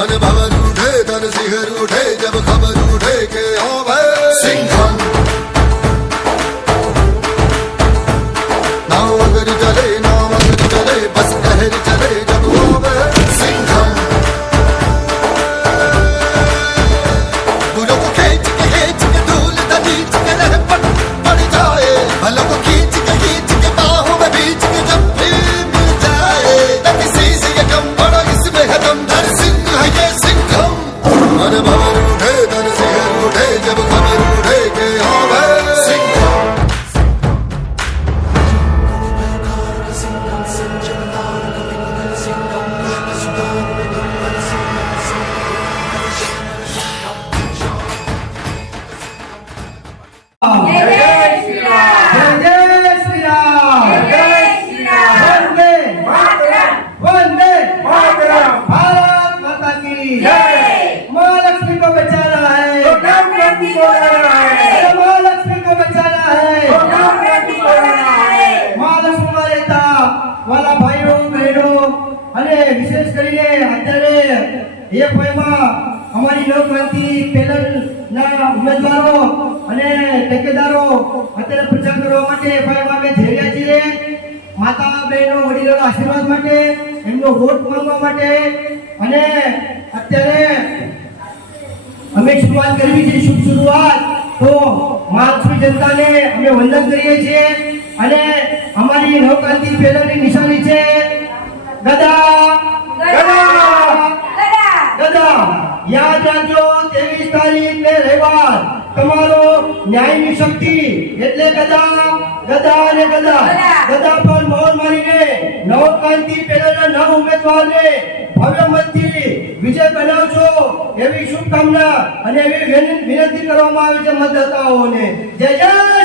मन भवन उठे तन सिहर उठे जब खबर उठे के ओ भाई सिंघम नाव अगर चले बस कहर चले जब ओ भाई सिंघम बुलों को खींच के धूल दीच के रहपट पड़ जाए भलों को खींच के बाहों में बीच के जब भी मिल जाए न किसी से ये कम बड़ा इसमें है दम धर सिंह है ये सिंघम मन भवन उठे तन सिहर उठे जब खबर उठे के हो भाई सिंघम महालक्ष्मी को बचाना है महालक्ष्मी को बचाना है महालक्ष्मी वाला भाईओ बहनों અને વિશેષ કરીને અત્યારે એફઆઈમાં અમારી લોકક્રાંતિ પેનલના ઉમેદવારો અને ટેકેદારો અત્યારે પ્રચાર કરવા માટે એફઆઈમાં અમે જઈ રહ્યા છીએ માતા બહેનો વડીલોના આશીર્વાદ માટે એમનો વોટ માંગવા માટે અને અત્યારે અમે શરૂઆત કરવી છે શુભ શરૂઆત તો મહાલક્ષ્મી જનતાને અમે વંદન કરીએ છીએ અને અમારી નવક્રાંતિ પેનલની નિશાની છે ગદા યાદ રાખજો 23 તારીખને રવિવાર તમારો ન્યાયની શક્તિ એટલે ગદા પર મોહર મારીને નવક્રાંતિ પેનલના નવ ઉમેદવારને ભવ્ય મતથી વિજય બનાવજો એવી શુભકામના અને એવી વિનંતી કરવામાં આવે છે મતદાતાઓને જય જય